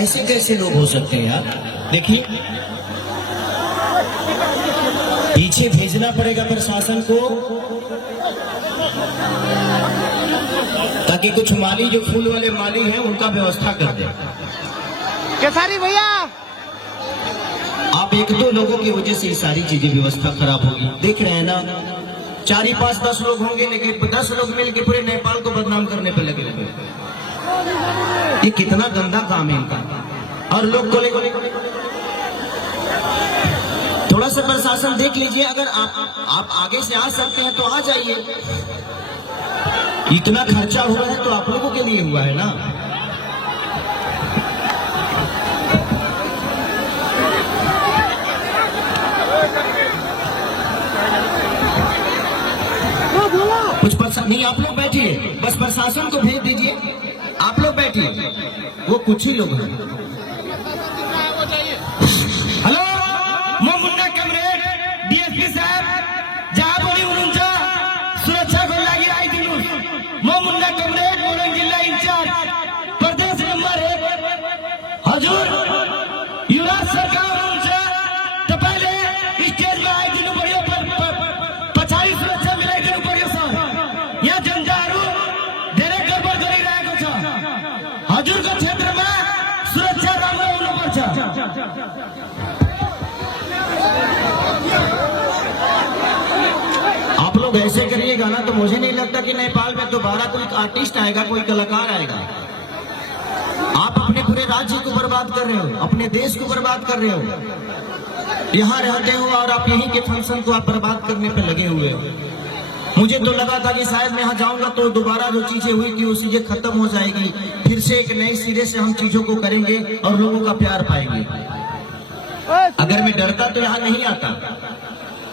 ऐसे कैसे लोग हो सकते हैं यार? देखिए, पीछे भेजना पड़ेगा प्रशासन को, ताकि कुछ माली जो फूल वाले माली हैं उनका व्यवस्था कर दे। केसारी भैया, आप एक दो लोगों की वजह से ये सारी चीजें व्यवस्था खराब होगी। देख रहे हैं ना, 4 5 10 लोग होंगे, लेकिन 10 लोग मिलकर पूरे नेपाल को बदनाम करने पर लगे हुए। ये कितना गंदा काम है इनका। और लोग को थोड़ा सा प्रशासन देख लीजिए, अगर आप आगे से आ सकते हैं तो आ जाइए। इतना खर्चा हुआ है तो आप लोगों के लिए हुआ है ना। कुछ नहीं, आप लोग बैठिए, बस प्रशासन को भेज दीजिए। आप लोग बैठिए, वो कुछ ही लोग हैं। हेलो, मैं मुन्ना कमरेड डीएसपी साहब, जहाँ बड़ी उनका सुरक्षा को लगी आई दिनों, मैं मुन्ना कमरेड मोरंग जिला इंचार्ज प्रदेश नंबर 1 हजूर युवराज सरकार उनसे तो पहले स्टेज में आई दिनों बढ़िया पछाड़ी सुरक्षा मिलाई दिनों बढ़िया सर, यह जंजारू डेरे गड़बड़ करी रहा है कुछ हजूर का क्षेत्र में सुरक्षा राम आप लोग ऐसे करिएगा ना तो मुझे नहीं लगता कि नेपाल में दोबारा कोई आर्टिस्ट आएगा, कोई कलाकार आएगा। आप अपने पूरे राज्य को बर्बाद कर रहे हो, अपने देश को बर्बाद कर रहे हो। यहाँ रहते हो और आप यहीं के फंक्शन को आप बर्बाद करने पे लगे हुए हो। मुझे तो लगा था कि शायद मैं यहाँ जाऊंगा तो दोबारा जो चीजें हुई थी वो चीजें खत्म हो जाएगी, फिर से एक नई सिरे से हम चीजों को करेंगे और लोगों का प्यार पाएंगे। अगर मैं डरता तो यहाँ नहीं आता।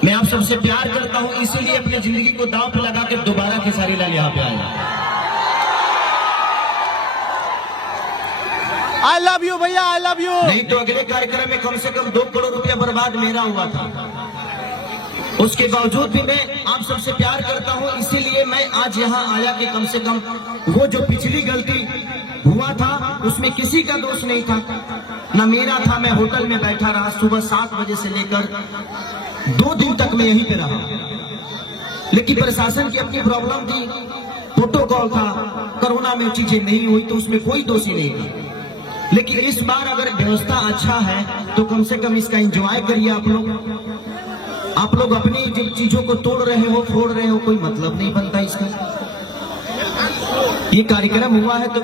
मैं आप सबसे प्यार करता हूँ, इसीलिए अपनी जिंदगी को दांव पे लगा कर दोबारा खेसारी लाल यहाँ पे आया। आई लव यू भैया, आई लव यू। नहीं तो अगले कार्यक्रम में कम से कम 2 करोड़ रुपया बर्बाद मेरा हुआ था। उसके बावजूद भी मैं आप सबसे प्यार करता हूँ, इसीलिए मैं आज यहाँ आया कि कम से कम वो जो पिछली गलती हुआ था उसमें किसी का दोष नहीं था, ना मेरा था। मैं होटल में बैठा रहा, सुबह 7 बजे से लेकर 2 दिन तक मैं यहीं पे रहा, लेकिन प्रशासन की अपनी प्रॉब्लम थी, प्रोटोकॉल था, कोरोना में चीजें नहीं हुई तो उसमें कोई दोषी नहीं था। लेकिन इस बार अगर व्यवस्था अच्छा है तो कम से कम इसका एंजॉय करिए आप लोग अपनी जिन चीजों को तोड़ रहे हो, फोड़ रहे हो, कोई मतलब नहीं बनता इसका। ये कार्यक्रम हुआ है तो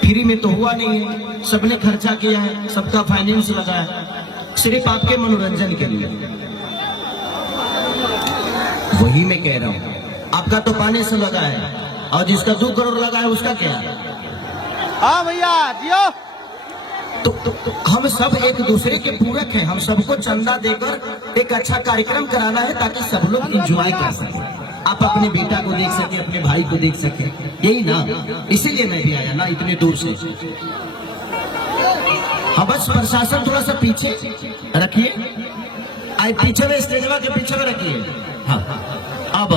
फ्री में तो हुआ नहीं है, सबने खर्चा किया है, सबका फाइनेंस लगा है, सिर्फ आपके मनोरंजन के लिए। वही मैं कह रहा हूँ, आपका तो पाने से लगा है और जिसका 2 करोड़ लगा है उसका क्या है? हाँ भैया जियो। तो हम सब एक दूसरे के पूरक हैं, हम सबको चंदा देकर एक अच्छा कार्यक्रम कराना है ताकि सब लोग एंजॉय कर सकें। आप अपने बेटा को देख सके, अपने भाई को देख सके, यही ना, इसीलिए मैं भी आया ना इतने दूर से। हाँ बस प्रशासन थोड़ा सा पीछे रखिए, पीछे में स्टेजवा के पीछे में रखिए। हाँ अब